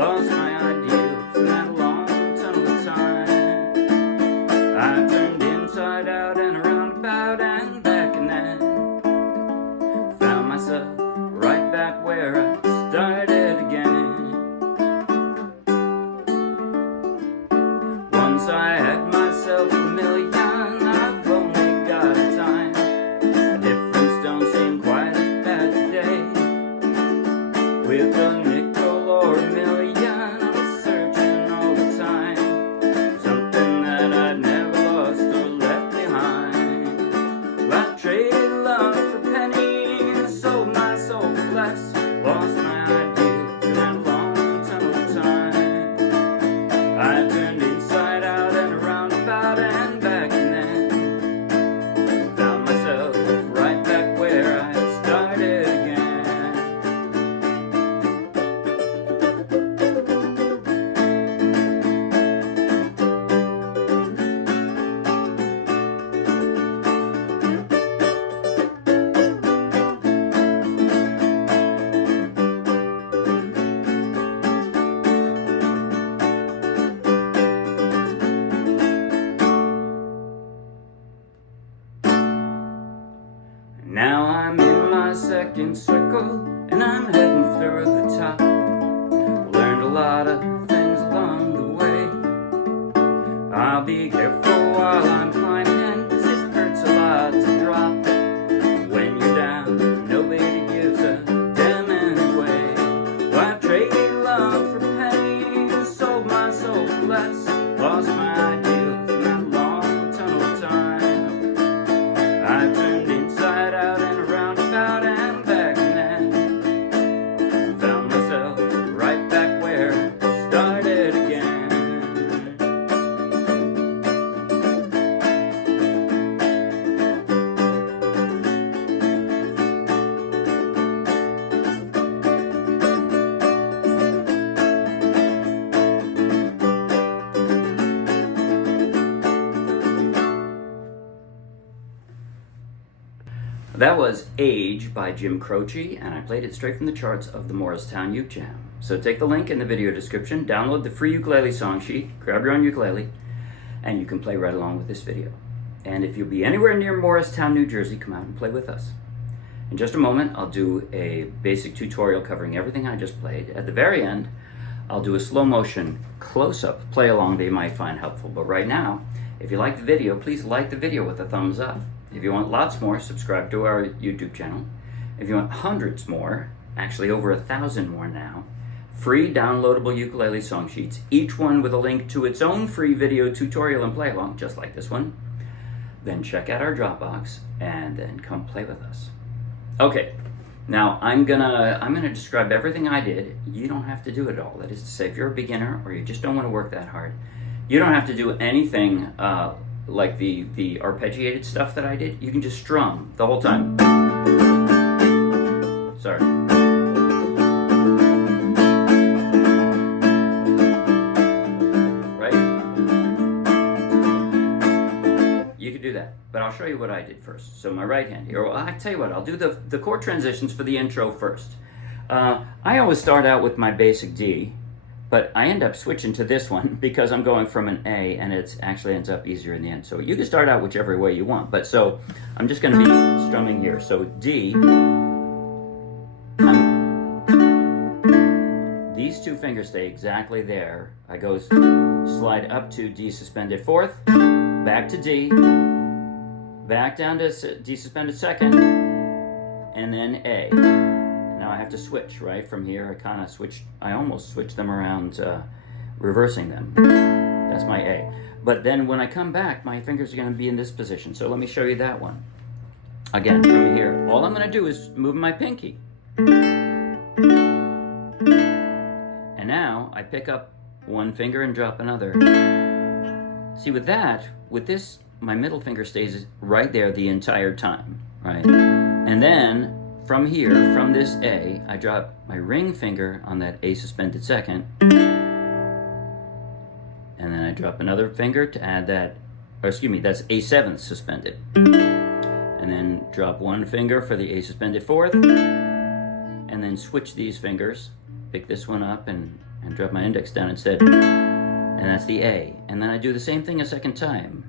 lost my ideals in that long tunnel of time. I turned inside out and around about and back, and then found myself right back where I started again. Once I had myself a million, I've only got a time. The difference don't seem quite as bad today. With a nickel or a million, I'm searching all the time for something that I'd never lost or left behind. Well, I traded love for pennies, sold my soul for less, lost my ideals in that long tunnel of time. I turned inside out and around about and back, and then found myself right back where I started again. Now I'm in my second circle, and I'm heading through the top. Learned a lot of things along the way. I'll be careful while I'm climbing in, 'cause it hurts a lot to drop. When you're down, nobody gives a damn anyway. Well, I traded love for pennies, sold my soul for less, lost my ideals in that long tunnel of time. I turned inside out and around about and back, and then found myself right back where I started again. That was Age by Jim Croce, and I played it straight from the charts of the Morristown Uke Jam. So take the link in the video description, download the free ukulele song sheet, grab your own ukulele, and you can play right along with this video. And if you'll be anywhere near Morristown, New Jersey, come out and play with us. In just a moment, I'll do a basic tutorial covering everything I just played. At the very end, I'll do a slow motion close-up play along that you might find helpful. But right now, if you like the video, please like the video with a thumbs up. If you want lots more, subscribe to our YouTube channel. If you want hundreds more, actually over 1,000 more now, free downloadable ukulele song sheets, each one with a link to its own free video tutorial and play along, just like this one, then check out our Dropbox and then come play with us. Okay, now I'm gonna describe everything I did. You don't have to do it all. That is to say, if you're a beginner or you just don't want to work that hard, you don't have to do anything like the arpeggiated stuff that I did. You can just strum the whole time. Sorry. Right? You can do that, but I'll show you what I did first. So my right hand here, well, I tell you what, I'll do the chord transitions for the intro first. I always start out with my basic D, but I end up switching to this one because I'm going from an A, and it actually ends up easier in the end. So you can start out whichever way you want. But so I'm just going to be strumming here. So D, these two fingers stay exactly there. I go slide up to D suspended fourth, back to D, back down to D suspended second, and then A. Now I have to switch, right? From here, I almost switched them around, reversing them. That's my A. But then when I come back, my fingers are going to be in this position. So let me show you that one. Again, from here, all I'm going to do is move my pinky. And now I pick up one finger and drop another. See, with this, my middle finger stays right there the entire time, right? And then from here, from this A, I drop my ring finger on that A suspended second, and then I drop another finger to add that, or excuse me, that's A seventh suspended, and then drop one finger for the A suspended fourth, and then switch these fingers, pick this one up and and drop my index down instead. And that's the A. And then I do the same thing a second time.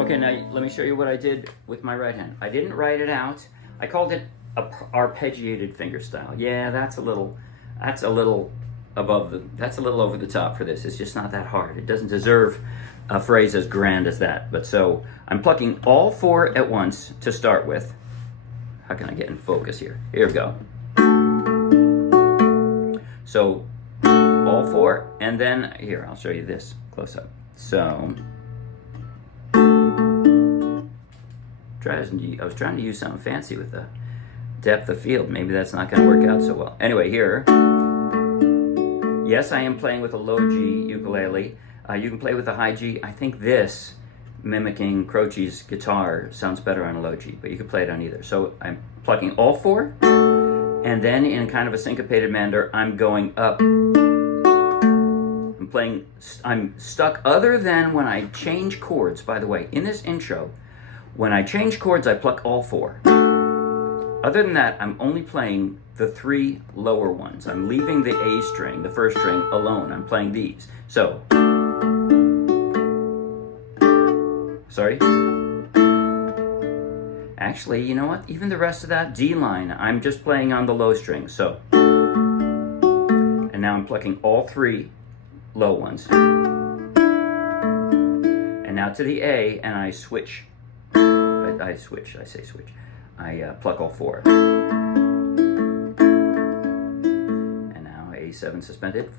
Okay, now let me show you what I did with my right hand. I didn't write it out. I called it a arpeggiated fingerstyle. Yeah, that's a little over the top for this. It's just not that hard. It doesn't deserve a phrase as grand as that. But so I'm plucking all four at once to start with. How can I get in focus here? Here we go. So all four, and then here, I'll show you this close up. So I was trying to use something fancy with the depth of field. Maybe that's not going to work out so well. Anyway, here, yes, I am playing with a low G ukulele. You can play with a high G. I think this, mimicking Croce's guitar, sounds better on a low G, but you can play it on either. So I'm plucking all four, and then in kind of a syncopated manner, I'm going up. I'm stuck, other than when I change chords, by the way, in this intro. When I change chords, I pluck all four. Other than that, I'm only playing the three lower ones. I'm leaving the A string, the first string, alone. I'm playing these. So, sorry. Actually, you know what? Even the rest of that D line, I'm just playing on the low string. So, and now I'm plucking all three low ones. And now to the A, and I switch. I pluck all four. And now A7 suspended.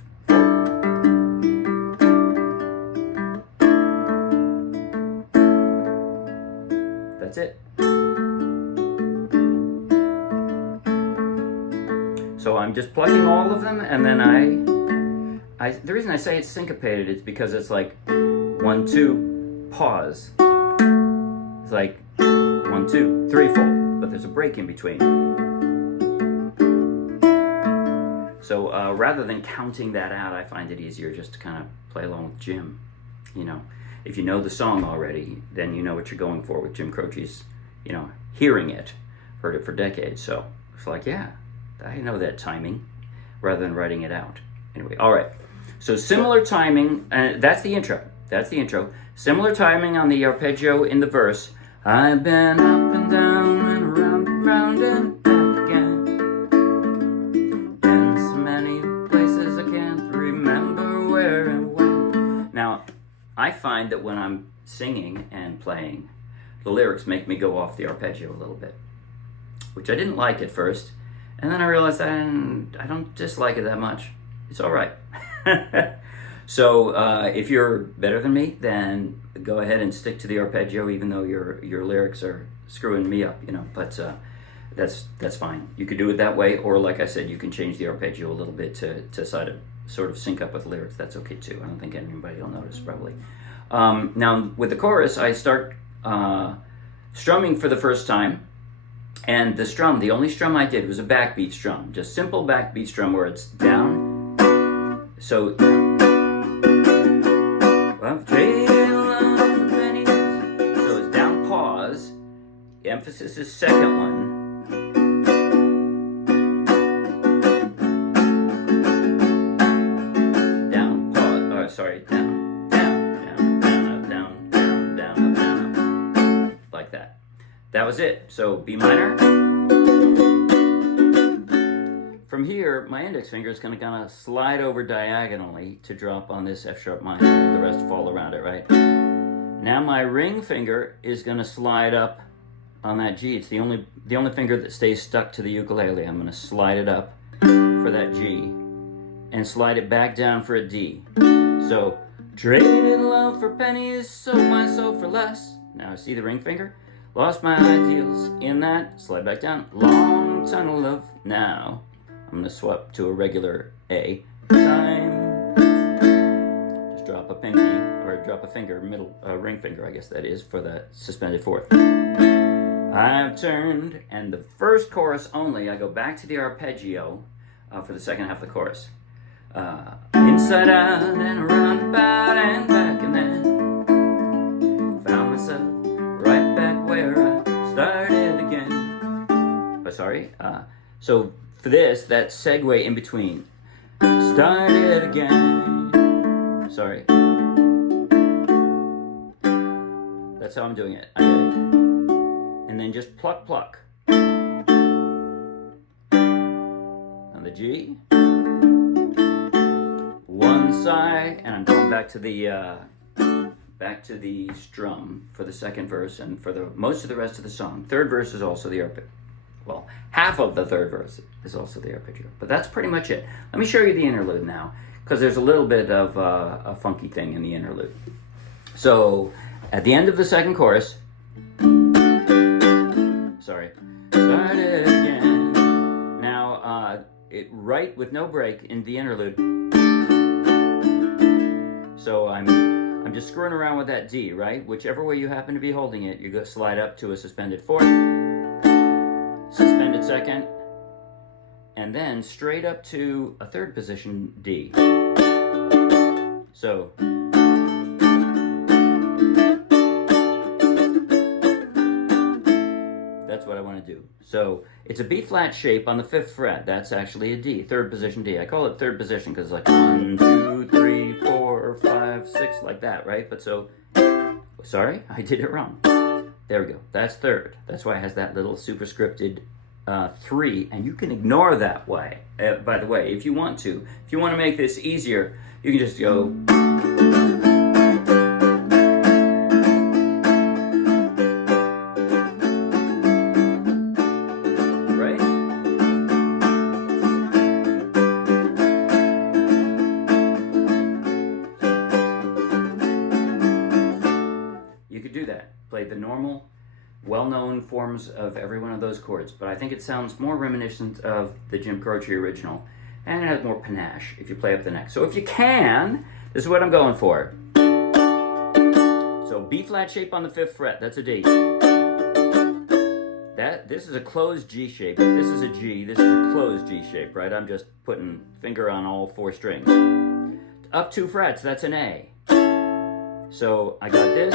That's it. So I'm just plucking all of them, and then the reason I say it's syncopated is because it's like 1, 2, pause. It's like 1, 2, 3, 4, but there's a break in between. So rather than counting that out, I find it easier just to kind of play along with Jim. You know, if you know the song already, then you know what you're going for with Jim Croce's, you know, hearing it, heard it for decades. So it's like, yeah, I know that timing, rather than writing it out. Anyway, all right. So similar timing, that's the intro. That's the intro. Similar timing on the arpeggio in the verse. I've been up and down and around and round and back again. In so many places I can't remember where and when. Now, I find that when I'm singing and playing, the lyrics make me go off the arpeggio a little bit, which I didn't like at first. And then I realized I don't dislike it that much. It's all right. So if you're better than me, then go ahead and stick to the arpeggio, even though your lyrics are screwing me up, you know. But that's fine. You could do it that way, or like I said, you can change the arpeggio a little bit to sort of sync up with the lyrics. That's okay too. I don't think anybody will notice probably. Now with the chorus, I start strumming for the first time, and the only strum I did was a backbeat strum, just simple backbeat strum where it's down. So. So it's down, pause. The emphasis is second one. Down, pause. Oh, sorry, down, down, down, down, up, down, down, down, up, down, up. Like that. That was it. So B minor. From here, my index finger is going to kind of slide over diagonally to drop on this F sharp minor. The rest fall around it, right? Now my ring finger is going to slide up on that G. It's the only finger that stays stuck to the ukulele. I'm going to slide it up for that G and slide it back down for a D. So, traded love for pennies, sold my soul for less. Now see the ring finger? Lost my ideals in that, slide back down. Long tunnel of now. I'm going to swap to a regular A. Time. Just drop a pinky, or drop a finger, ring finger, I guess that is, for that suspended fourth. I've turned, and the first chorus only, I go back to the arpeggio for the second half of the chorus. Inside out and around about and back and then. So for this, that segue in between. Start it again. Sorry. That's how I'm doing it. Okay. And then just pluck, pluck. On the G. One side, and I'm going back to the strum for the second verse and for the most of the rest of the song. Third verse is also the arpeggio. Well, half of the third verse is also the arpeggio, but that's pretty much it. Let me show you the interlude now, because there's a little bit of a funky thing in the interlude. So, at the end of the second chorus, sorry, start it again. Now, right with no break in the interlude. So I'm just screwing around with that D, right? Whichever way you happen to be holding it, you go slide up to a suspended fourth, suspended second, and then straight up to a third position D. So that's what I want to do. So it's a B flat shape on the 5th fret. That's actually a D, third position D. I call it third position because it's like 1, 2, 3, 4, 5, 6, like that, right? But so, sorry, I did it wrong. There we go. That's third. That's why it has that little superscripted 3, and you can ignore that way. By the way, if you want to make this easier, you can just go. Play the normal, well-known forms of every one of those chords, but I think it sounds more reminiscent of the Jim Croce original, and it has more panache if you play up the neck. So if you can, this is what I'm going for. So B flat shape on the 5th fret, that's a D. This is a closed G shape. If this is a G, this is a closed G shape, right? I'm just putting finger on all 4 strings. Up 2 frets, that's an A. So I got this.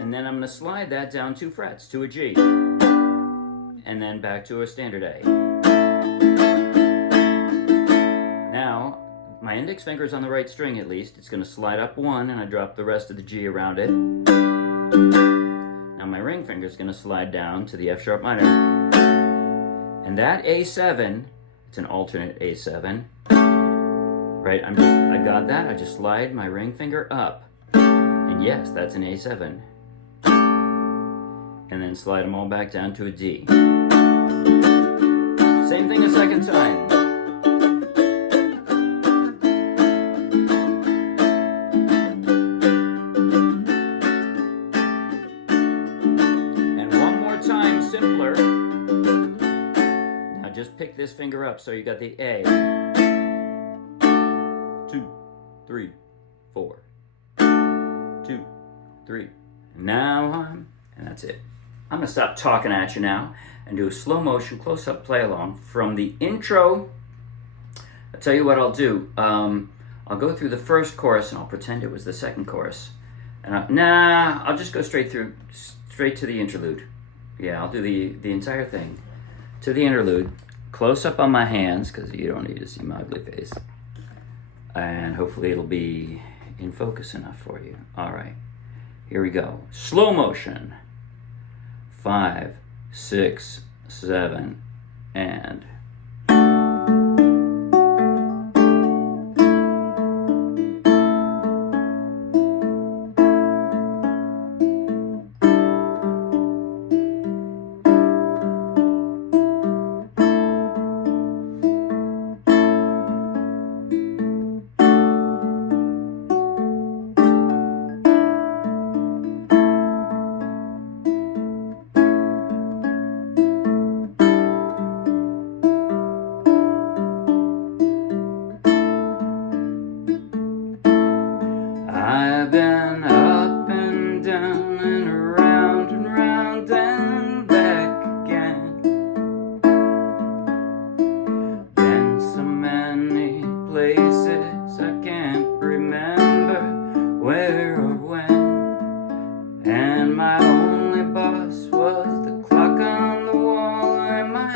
And then I'm going to slide that down 2 frets to a G. And then back to a standard A. Now, my index finger is on the right string at least. It's going to slide up 1 and I drop the rest of the G around it. Now my ring finger is going to slide down to the F sharp minor. And that A7, it's an alternate A7. Right, I got that. I just slide my ring finger up. And yes, that's an A7. And then slide them all back down to a D. Same thing a second time. And one more time, simpler. Now just pick this finger up so you got the A. 2, 3, 4. 2, 3. Now and that's it. I'm going to stop talking at you now and do a slow motion close-up play along from the intro. I'll tell you what I'll do. I'll go through the first chorus and I'll pretend it was the second chorus. And I'll just go straight to the interlude. Yeah, I'll do the entire thing to the interlude. Close up on my hands because you don't need to see my ugly face. And hopefully it'll be in focus enough for you. All right, here we go. Slow motion. 5, 6, 7, and I've been up and down and around and back again. Been so many places I can't remember where or when. And my only boss was the clock on the wall and my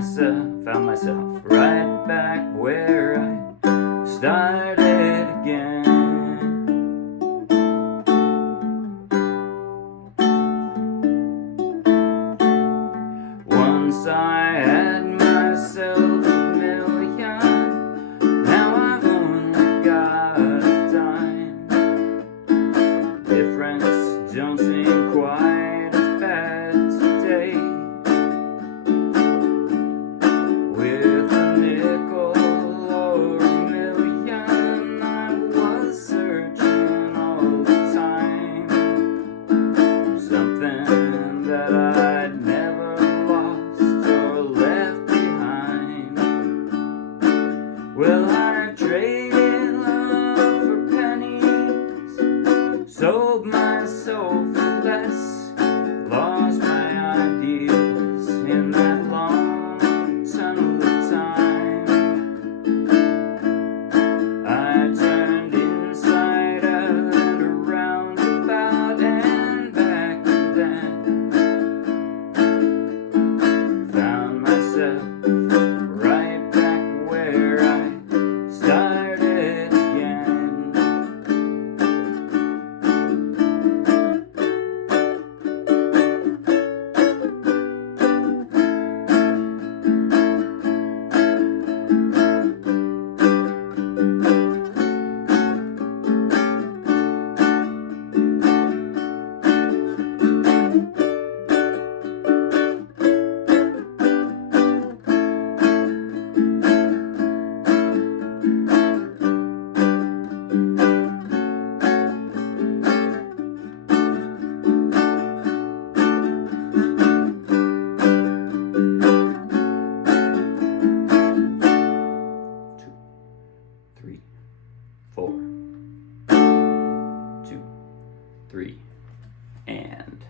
found myself right back where I started again. Once I had myself a million, now I've only got a dime. Diff'rence don't seem quite as bad today. With a nickel or a million, I was searching all the time for something that I'd never lost or left behind. Well, I traded love for pennies, sold my soul for less, lost my ideals in that long tunnel of time. I turned inside out and around about and back, and then found myself right back where I started again. Three, 4, 2, 3, and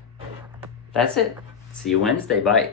that's it. See you Wednesday. Bye.